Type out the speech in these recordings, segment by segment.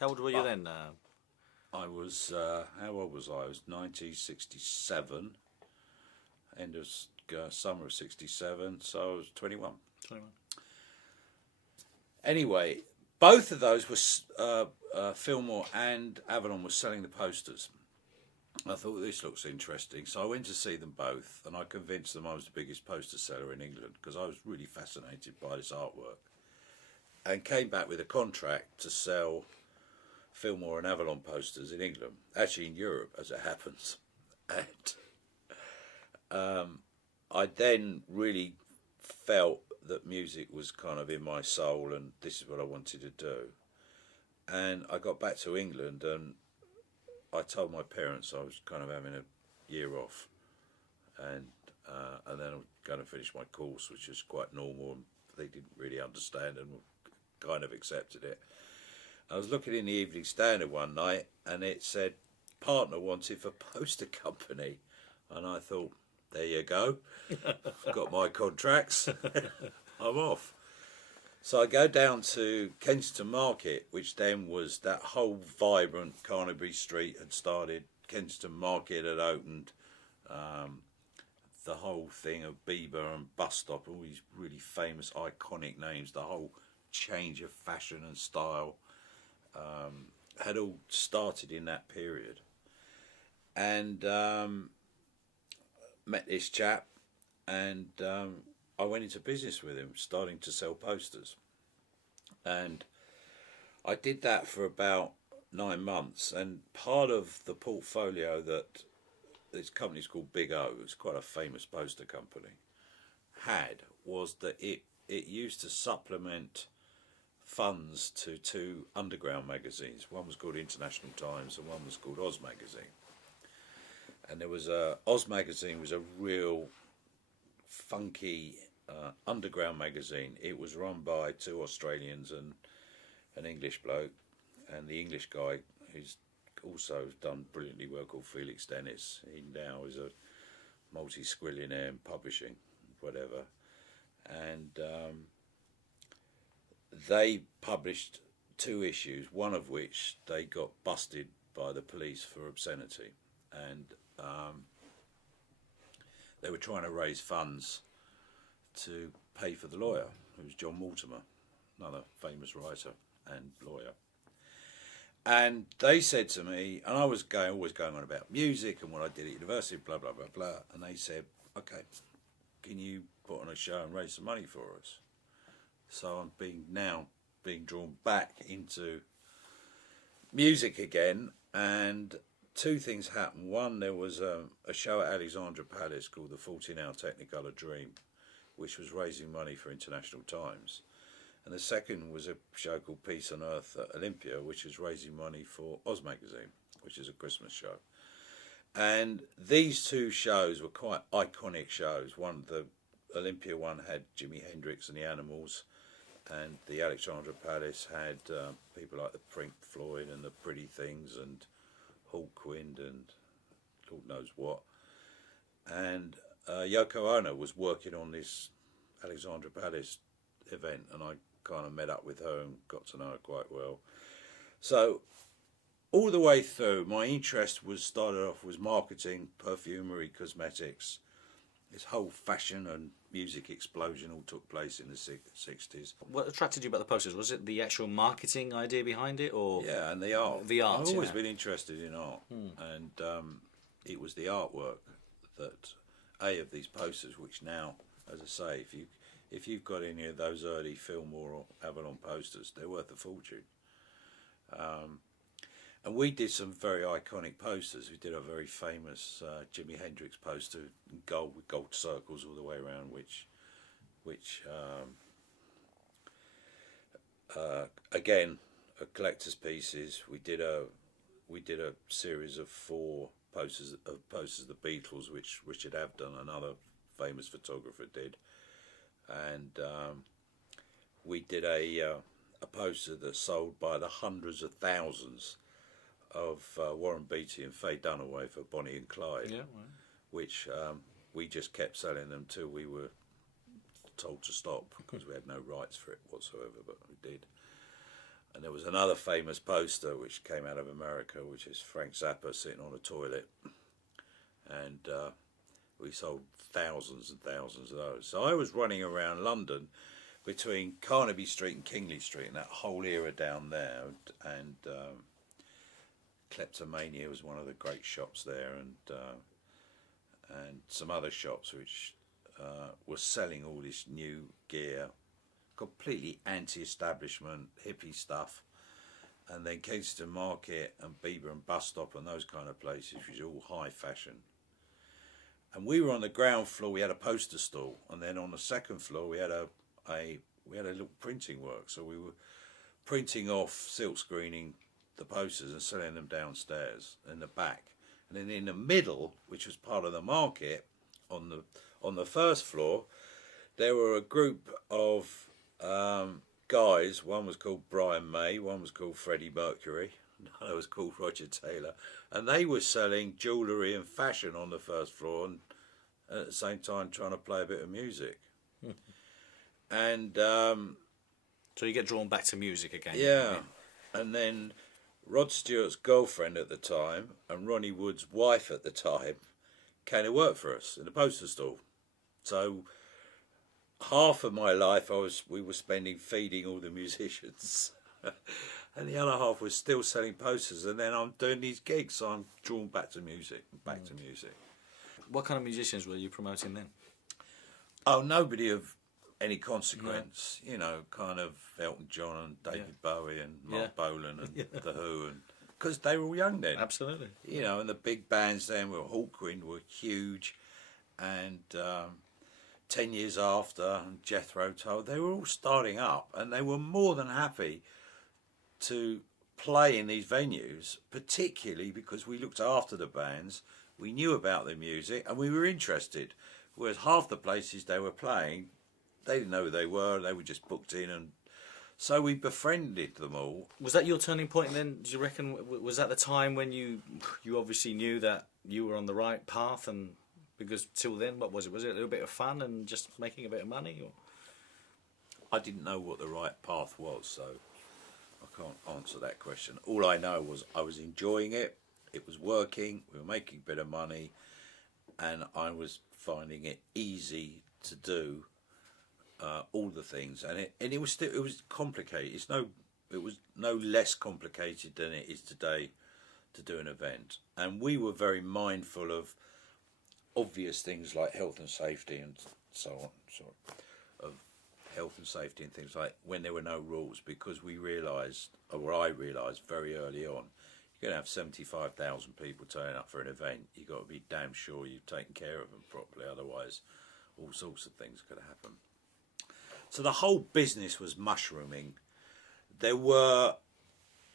How old were you then? I was, how old was I? I was 1967, end of summer of 67, so I was 21. 21. Anyway, both of those were, Fillmore and Avalon were selling the posters. I thought, this looks interesting, so I went to see them both, and I convinced them I was the biggest poster seller in England, because I was really fascinated by this artwork, and came back with a contract to sell Fillmore and Avalon posters in England, actually in Europe as it happens. And I then really felt that music was kind of in my soul and this is what I wanted to do. And I got back to England and I told my parents I was kind of having a year off, and then I was going to finish my course, which was quite normal, and they didn't really understand and kind of accepted it. I was looking in the Evening Standard one night and it said partner wanted for poster company, and I thought, there you go, I've got my contracts, I'm off. So I go down to Kensington Market, which then was that whole vibrant Carnaby Street had started. Kensington Market had opened, the whole thing of Bieber and Bus Stop, all these really famous iconic names, the whole change of fashion and style had all started in that period. And met this chap, and I went into business with him, starting to sell posters. And I did that for about 9 months, and part of the portfolio that this company's called Big O, it's quite a famous poster company, had was that it used to supplement funds to 2 underground magazines. One was called International Times and one was called Oz Magazine. And there was Oz Magazine was a real funky underground magazine. It was run by 2 Australians and an English bloke, and the English guy who's also done brilliantly well, called Felix Dennis. He now is a multi-squillionaire in publishing, whatever. And they published 2 issues, one of which they got busted by the police for obscenity, and they were trying to raise funds to pay for the lawyer, who was John Mortimer, another famous writer and lawyer. And they said to me, and I was always going on about music and what I did at university, blah, blah, blah, blah, and they said, okay, can you put on a show and raise some money for us? So I'm being drawn back into music again, and 2 things happened. One, there was a show at Alexandra Palace called the 14-Hour Technicolor Dream, which was raising money for International Times. And the second was a show called Peace on Earth at Olympia, which was raising money for Oz Magazine, which is a Christmas show. And these 2 shows were quite iconic shows. One, the Olympia one, had Jimi Hendrix and the Animals, and the Alexandra Palace had people like the Pink Floyd and the Pretty Things and Hawkwind and Lord knows what. And Yoko Ono was working on this Alexandra Palace event, and I kind of met up with her and got to know her quite well. So all the way through, my interest started off was marketing, perfumery, cosmetics. This whole fashion and music explosion all took place in the 60s. What attracted you about the posters? Was it the actual marketing idea behind it, or yeah, and the art. The art. I've always been interested in art, and it was the artwork that of these posters, which now, as I say, if you've got any of those early Fillmore or Avalon posters, they're worth a fortune. And we did some very iconic posters. We did a very famous Jimi Hendrix poster in gold with gold circles all the way around, which again, a collector's pieces. We did a series of 4 posters of the Beatles, which Richard Avedon, another famous photographer, did, and we did a poster that sold by the hundreds of thousands of Warren Beatty and Faye Dunaway for Bonnie and Clyde, which we just kept selling them till we were told to stop, because we had no rights for it whatsoever, but we did. And there was another famous poster which came out of America, which is Frank Zappa sitting on a toilet. And we sold thousands and thousands of those. So I was running around London between Carnaby Street and Kingly Street, and that whole era down there. And Kleptomania was one of the great shops there, and some other shops which were selling all this new gear, completely anti-establishment, hippie stuff. And then Kensington Market and Bieber and Bus Stop and those kind of places, which was all high fashion. And we were on the ground floor. We had a poster stall, and then on the second floor we had a little printing work. So we were printing off, silk screening the posters and selling them downstairs in the back. And then in the middle, which was part of the market, on the first floor, there were a group of guys. One was called Brian May, one was called Freddie Mercury, another was called Roger Taylor, and they were selling jewellery and fashion on the first floor, and at the same time trying to play a bit of music. And so you get drawn back to music again. Yeah, and then Rod Stewart's girlfriend at the time and Ronnie Wood's wife at the time came to work for us in the poster stall. So half of my life we were spending feeding all the musicians, and the other half was still selling posters. And then I'm doing these gigs, so I'm drawn back to music, to music. What kind of musicians were you promoting then? Oh, nobody of any consequence. You know, kind of Elton John and David Bowie and Mark Bolan and The Who, and because they were all young then. Absolutely. You know, and the big bands then were Hawkwind were huge, and 10 Years After and Jethro Tull, they were all starting up, and they were more than happy to play in these venues, particularly because we looked after the bands, we knew about the music, and we were interested. Whereas half the places they were playing, they didn't know who they were just booked in, and so we befriended them all. Was that your turning point then? Do you reckon, was that the time when you obviously knew that you were on the right path? And because till then, what was it? Was it a little bit of fun and just making a bit of money? Or? I didn't know what the right path was, so I can't answer that question. All I know was I was enjoying it, it was working, we were making a bit of money, and I was finding it easy to do all the things, and it was complicated. It was no less complicated than it is today to do an event, and we were very mindful of obvious things like health and safety and so on, of health and safety and things like when there were no rules, because we realised, or I realised very early on, you're going to have 75,000 people turning up for an event. You've got to be damn sure you've taken care of them properly, otherwise all sorts of things could happen. So the whole business was mushrooming. There were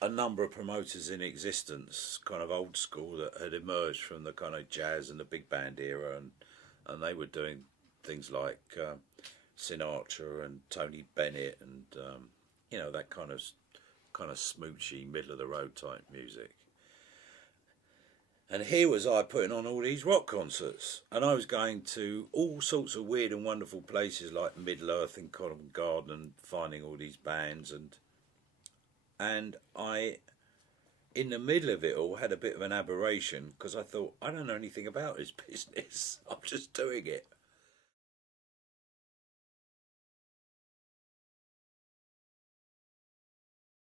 a number of promoters in existence, kind of old school, that had emerged from the kind of jazz and the big band era, and they were doing things like Sinatra and Tony Bennett and you know, that kind of smoochy, middle of the road type music. And here was I putting on all these rock concerts, and I was going to all sorts of weird and wonderful places like Middle Earth and Covent Garden, and finding all these bands, and I, in the middle of it all, had a bit of an aberration, because I thought, I don't know anything about this business. I'm just doing it.